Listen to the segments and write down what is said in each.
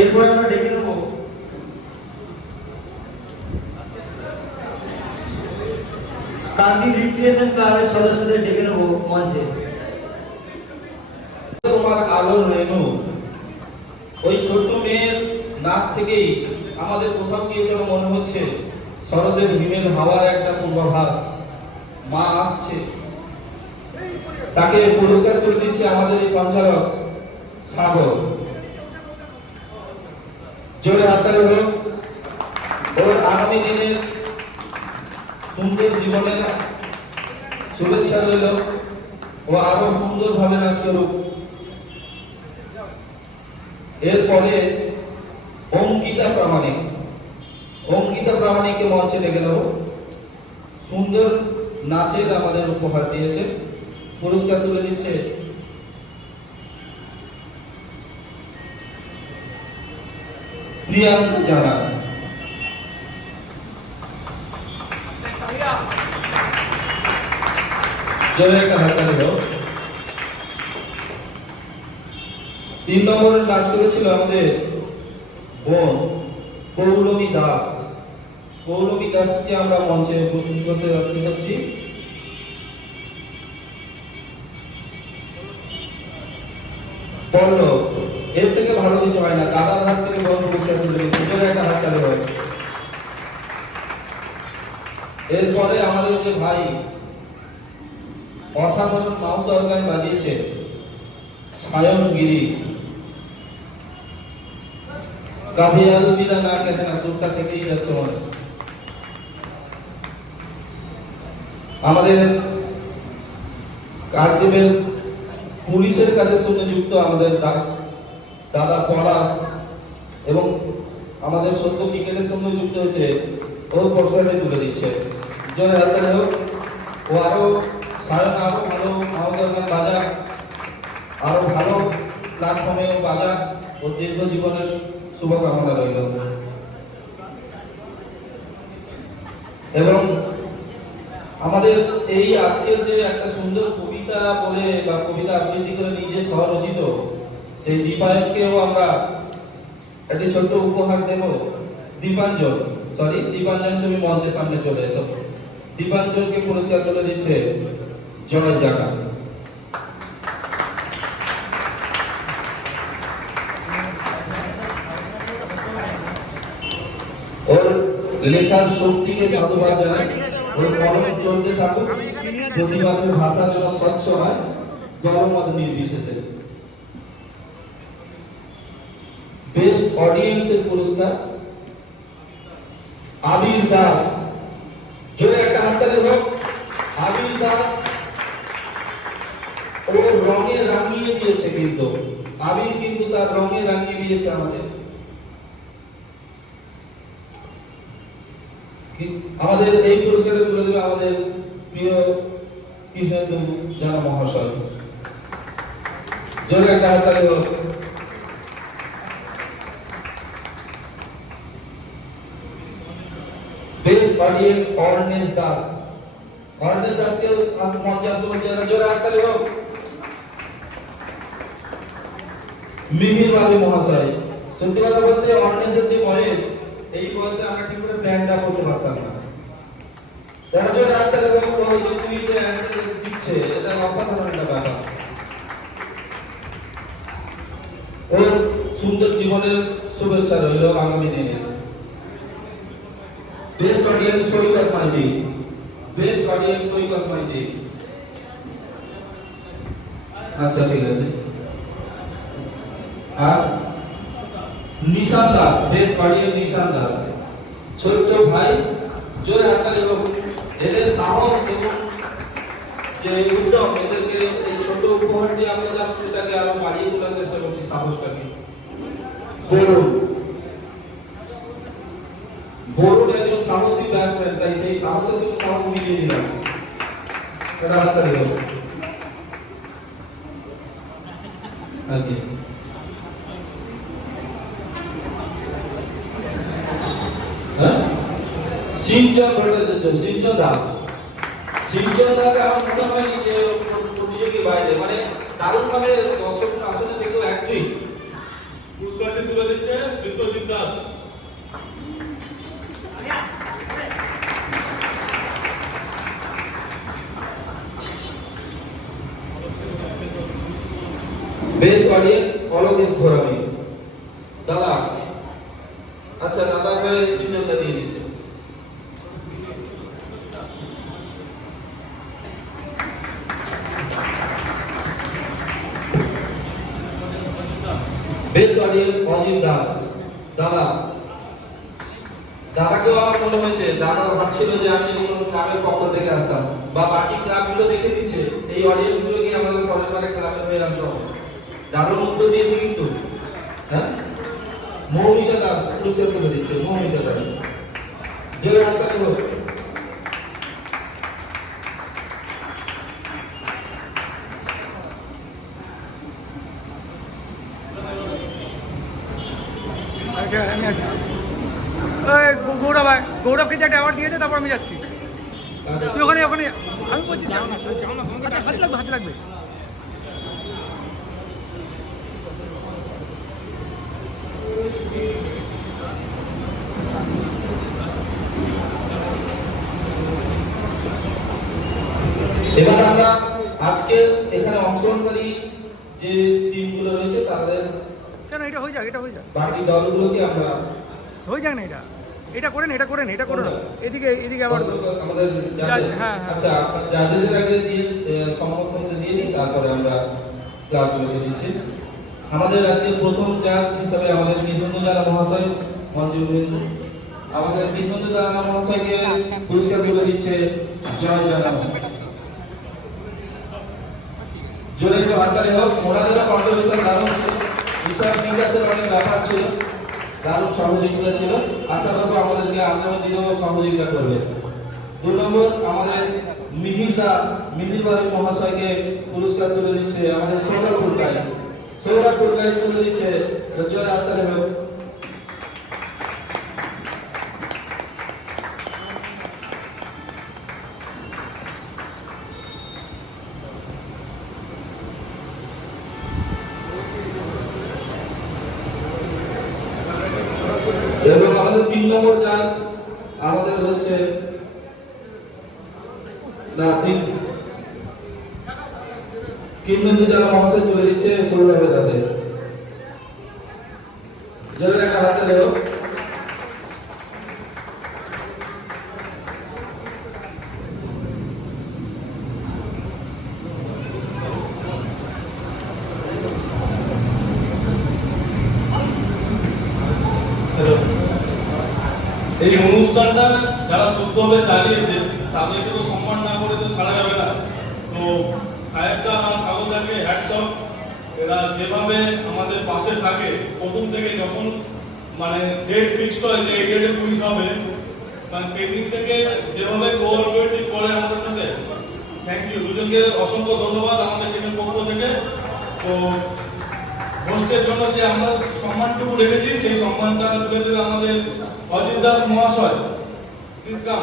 এরপরে আমরা ডেকে নেব কান্দি রিক্রিয়েশন ক্লাবের সদস্যদের ডেকে নেব মঞ্চে। তোমার আলোর রেণু, ওই ছোট্ট মেয়ের নাচ থেকেই আমাদের কোথাও গিয়ে যেন মনে হচ্ছে শরতের হিমেল হাওয়ার একটা পূর্বাভাস। মা আসছে, তাকে পুরস্কার করে দিচ্ছে আমাদের এই সঞ্চালক সাগর। জোরে হাততালি হোক ওর আগামী দিনের সুন্দর জীবনের শুভেচ্ছা রইল। ও আরো সুন্দরভাবে নাচ করুক। এরপরে অঙ্কিতা প্রামাণিককে মঞ্চে ডেকে নেব। সুন্দর নাচের আমাদের উপহার দিয়েছে, পুরস্কার তুলে দিচ্ছে প্রিয়াঙ্কা জানা। জোরে একটা হাততালি দাও। 3 নম্বরের নাচ করেছিল আমাদের বোন পৌলমী দাস। পৌলমী দাসকে আমরা মঞ্চে উপস্থিত করতে যাচ্ছি। পল্লব, এর থেকে ভালো কিছু হয় না, দাদার হাত থেকে বড় পুরস্কার তুলে দিয়েছে। জোরে একটা হাততালি দাও। এরপরে আমাদের যে ভাই অসাধারণ মাউথ অর্গান বাজিয়েছে সায়ন গিরি। কবি আলবিদা না कहते ना সুরটা থেকেই যাচ্ছে মনে। আমাদের কাকদ্বীপের পুলিশের কাজের সঙ্গে যুক্ত আমাদের দাদা পলাশ এবং আমাদের সত্য ক্রিকেটের সঙ্গে যুক্ত হয়েছে, ওর পুরস্কারটি তুলে দিচ্ছে। জয় হাততালি হোক। ও আরো সায়ন আরো ভালো মাউথ অর্গান বাজা, আরো ভালো প্ল্যাটফর্মে বাজা, ওর দীর্ঘ জীবনের শুভকামনা রইল। এবং আমাদের এই আজকের যে একটা সুন্দর কবিতা বলে বা কবিতা আবৃত্তি করে নিজে স্বরচিত সেই দীপায়নকেও আমরা একটি ছোট্ট উপহার দেব। দীপাঞ্জন তুমি মঞ্চের সামনে চলে এসো। দীপাঞ্জনকে পুরস্কার তুলে দিচ্ছে জয় জাগা। ওর লেখার শক্তিকে সাধুবাদ জানাই। ওর কলমে চলতে থাকুক, প্রতিবাদের ভাষা যেন স্বচ্ছ হয়, দলমত নির্বিশেষে। বেস্ট অডিয়েন্সের পুরস্কার আবির দাস। জোরে একটা হাততালি হোক। আবির দাস ওর রঙে রাঙিয়ে দিয়েছে, কিন্তু আবির কিন্তু তার রঙে রাঙিয়ে দিয়েছে আমাদের। আমাদের এই পুরস্কারে তুলে দেবে আমাদের প্রিয় কৃষ্ণেন্দু জানা মহাশয়। জোরে একটা হাততালি হোক। Best audience Arnesh Das. অর্নেস দাসকে মঞ্চে আসতে বলছি, জোরে হাততালি হোক। মিহির বাবু মহাশয়। সত্যি কথা বলতে অর্নেসের যে বয়স, এই বয়সে আমরা ঠিক করে প্ল্যানটা করতে পারতাম না। দেখা যায় ডাক্তার এবং ওই যে তুই যে অ্যানসার দিচ্ছে, এটা অসাধারণ একটা ব্যাপার। ওর সুন্দর জীবনের শুভেচ্ছা রইল আগামী দিনে। বেস্ট অডিয়েন্স সৈকত মাইতি। বেস্ট অডিয়েন্স সৈকত মাইতি। আচ্ছা ঠিক আছে। আর নিশান দাস, বেস্ট অডিয়েন্স নিশান দাস। ছোট্ট ভাই, জোরে হাততালি হোক। এদের সাহস এবং যে উদ্যম, এদেরকে এই ছোট উপহার দিয়ে আমরা জাস্ট এটাকে আরো বাড়িয়ে তোলার চেষ্টা করছি সাহসটাকে। বরুণ একজন সাহসী ব্যাটসম্যান, তাই সেই সাহসের সঙ্গে সাহস মিলিয়ে দিলাম। এটা হাততালি হোক। সিঞ্চন ভট্টাচার্য, সিঞ্চন দা, শিবচন্দ্রকে আমার মনে হয়নি যে প্রতিযোগীর বাইরে, মানে দারুণভাবে দর্শকরা আসলে দেখেও অ্যাক্টিং। পুরস্কারটি তুলে দিচ্ছে বিশ্বজিৎ দাস। বেস্ট অডিয়েন্স অলকেশ ঘোরামি দাদা। আচ্ছা দাদাকে শিবচন্দ্র দিয়ে দিচ্ছে। বেস্ট অডিয়েন্স অজিত দাস দাদা। দাদাকেও আমার মনে হয়েছে, দাদা ভাবছিল যে আমি যদি কোনো ক্লাবের পক্ষ থেকে আসতাম বা বাকি ক্লাবগুলো দেখে দিচ্ছে এই অডিয়েন্স গুলোকে আমাদের পরের বারে ক্লাবে হয়ে আনতে হবে। দারুণ উত্তর দিয়েছে কিন্তু। হ্যাঁ, মৌমিতা দাস পুরস্কার তুলে দিচ্ছে। মৌমিতা দাস জয় হাতটা দেবো। গৌরবকে যে একটা অ্যাওয়ার্ড দিয়েছে, তারপর আমি যাচ্ছি। তুই ওখানে ওখানে আমি বলছি হাত লাগবে, হাত লাগবে। এবার আমরা আজকে এখানে অংশগ্রহণকারী যে টিমগুলো রয়েছে তাদের কেন এটা হয়ে যাক, এটা হয়ে যাক, বাকি দলগুলোকে আমরা হয়ে যাক না, এটা করেন, এটা করেন, এটা করুন। এদিকে এদিকে আবার আমাদের হ্যাঁ হ্যাঁ। আচ্ছা আপনার জাজেদের আগে দিয়ে সম্মত দিয়ে দিন, তারপরে আমরা ক্লাবগুলোকে দিচ্ছি। আমাদের আজকে প্রথম জাজ হিসাবে আমাদের কৃষ্ণেন্দু জানা মহাশয় মঞ্চে রয়েছে। আমাদের কৃষ্ণেন্দু জানা মহাশয়কে পুরস্কার তুলে দিচ্ছে জয় জানা। জোরে একটু হাততালি হোক। ওনাদেরও কন্ট্রিবিউশন দারুণ ছিল, হিসাব নিকাশের অনেক ব্যাপার ছিল, দারুণ সহযোগিতা ছিল। আশা করবো আমাদেরকে আগামী দিনেও সহযোগিতা করবে। 2 নম্বর আমাদের মিহির বাড়ি মহাশয়কে পুরস্কার তুলে দিচ্ছে আমাদের সৌরভ পুরকাই তুলে দিচ্ছে জয় হাততালি হোক। এবং আমাদের 3 নম্বর জাজ আমাদের হচ্ছে কৃষ্ণেন্দু জানা মহাশয় তুলে দিচ্ছে সৌরভে তাদের জোরে একটা হাততালি হোক। এই অনুষ্ঠানটা যারা সুস্থভাবে চালিয়েছে তাদেরকে তো সম্মান না করে তো ছাড়া যাবে না। তো সাহেবদা আর স্বাগতাকে হ্যাটস অফ। এরা যেভাবে আমাদের পাশে থাকে প্রথম থেকে, যখন মানে ডেট ফিক্সড হয় যে এই ডেটে কুইজ হবে, মানে সেই দিন থেকে যেভাবে কোঅপারেটিভ করে আমাদের সাথে, থ্যাংক ইউ দুজনকে, অসংখ্য ধন্যবাদ আমাদের টিমের পক্ষ থেকে। তো হোস্টের জন্য যে আমরা সম্মানটুকু রেখেছি সেই সম্মানটা তুলে দেবে আমাদের অজিত দাস মহাশয়। Please come.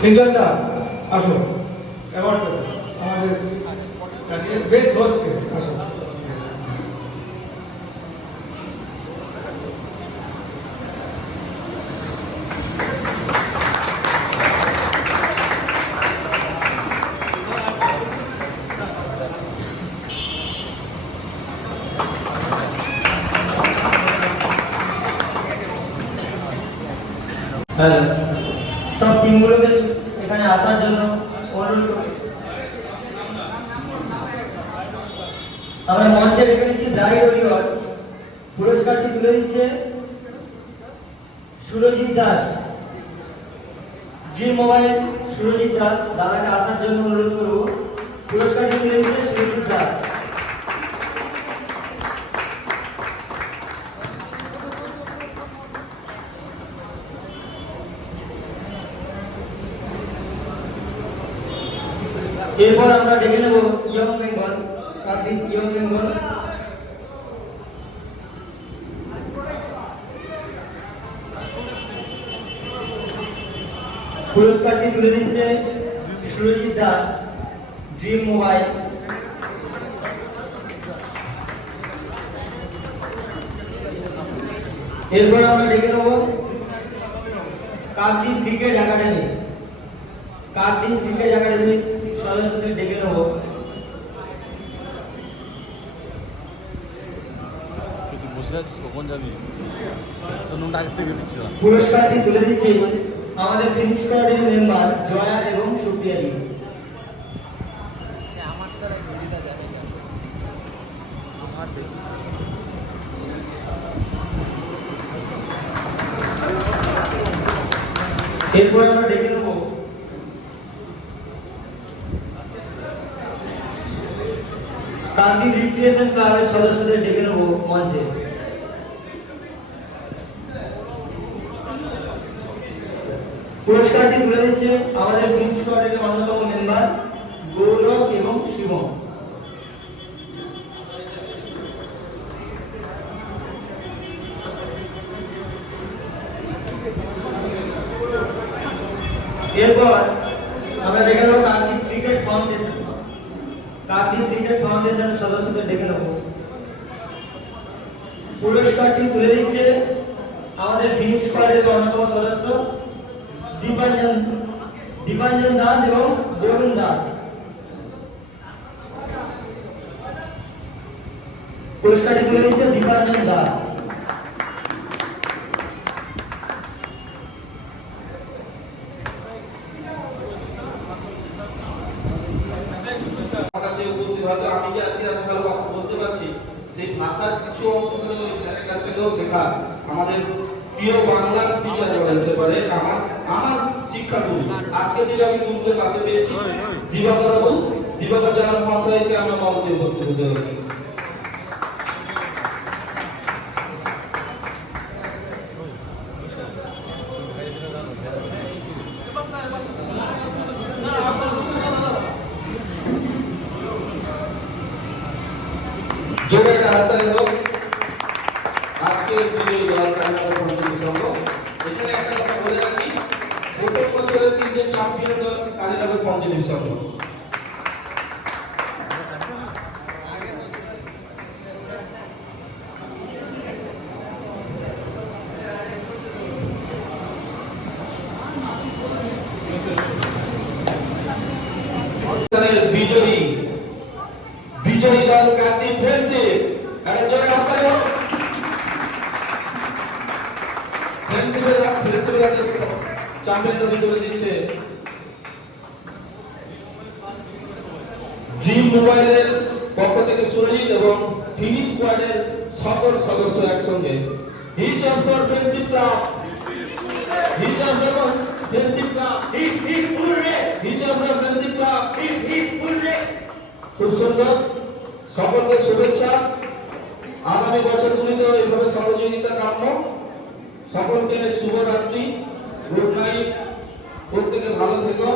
সিনচান্দা আসো, অ্যাওয়ার্ড দেবো আমাদের বেস্ট হোস্টকে। আসো। হ্যাঁ, সব টিমগুলোকে এখানে আসার জন্য অনুরোধ করি। আমরা মঞ্চে ডেকে নিচ্ছি ব্রাইড অডিওয়ার্স। পুরস্কারটি তুলে দিচ্ছে সুরজিৎ দাস, ড্রিম মোবাইল সুরজিৎ দাস। দাদাকে আসার জন্য অনুরোধ করব। পুরস্কারটি তুলে দিচ্ছে সুরজিৎ দাস। এরপর আমরা ডেকে নেব ইয়ং বেঙ্গল, কার্তিক ইয়ং বেঙ্গল। পুরস্কারটি তুলে দিচ্ছে সুরজিৎ দাস, ড্রিম মোবাইল। এরপর আমরা ডেকে নেব Kartik cricket academy, Kartik cricket একাডেমির সদস্যদের ডেকে নেব। তুই বসে আছিস, কখন যাবি? তোর নুনটা আগের থেকে দিচ্ছি না। পুরস্কারটি তুলে দিচ্ছে আমাদের ফিনিক্স স্কোয়াডের মেম্বার জয়া এবং সুপ্রিয়া দি। এরপর আমরা ডেকে নেব কান্দি রিক্রিয়েশন ক্লাবের সদস্যদের ডেকে নেব মঞ্চে। পুরস্কারটি তুলে দিচ্ছে আমাদের ফিল্ম স্কোয়াডের অন্যতম মেম্বার গৌরব এবং শিবম। এরপর আমরা ডেকে নেব Kartik cricket foundation, Kartik cricket ফাউন্ডেশনের সদস্যদের ডেকে নেব। পুরস্কারটি তুলে দিচ্ছে আমাদের ফিনিক্স স্কোয়াডের অন্যতম সদস্য দীপাঞ্জন দাস এবং বরুণ দাস। পুরস্কারটি তুলে দিচ্ছে দীপাঞ্জন দাস। আমার কাছে উপস্থিত হয়তো আমি যে আজকে এত ভালো কথা বলতে পারছি, সেই ভাষার কিছু অংশ হলে ওই স্যারের কাছ থেকেও শেখা। আমাদের প্রিয় বাংলার টিচার বলতে পারে আমার শিক্ষাগুরু। আজকে দিনে আমি গুরুকে কাছে পেয়েছি দিবাকর বাবু, দিবাকর জানাল মহাশয়কে আমরা মঞ্চে উপস্থিত হতে হচ্ছে। জোরে একটা হাততালি হোক আজকের দিনে কালীনগর পঞ্চমী সংঘ। এখানে একটা কথা বলে রাখি, প্রথম বছরের তিনটে চ্যাম্পিয়ন দল কালীনগর পঞ্চমী সংঘ। বিজয়ী বিজয়ী দল কার্তিক ফ্রেন্ডশিপ, একটা জয় হাততালি হোক। ফ্রেন্ডশিপের চ্যাম্পিয়ন ট্রফি তুলে দিচ্ছে ড্রিম মোবাইলের পক্ষ থেকে সুরজিৎ এবং ফিনিক্স স্কোয়াডের সকল সদস্য একসঙ্গে। হিচ of friendship club, হিচ of friendship club, হিচ of friendship club, খুব সুন্দর। সকলকে শুভেচ্ছা। আগামী বছরগুলিতেও এইভাবে সহযোগিতা কাম্য। সকলকে শুভরাত্রি, গুড নাইট, প্রত্যেকে ভালো থেকো।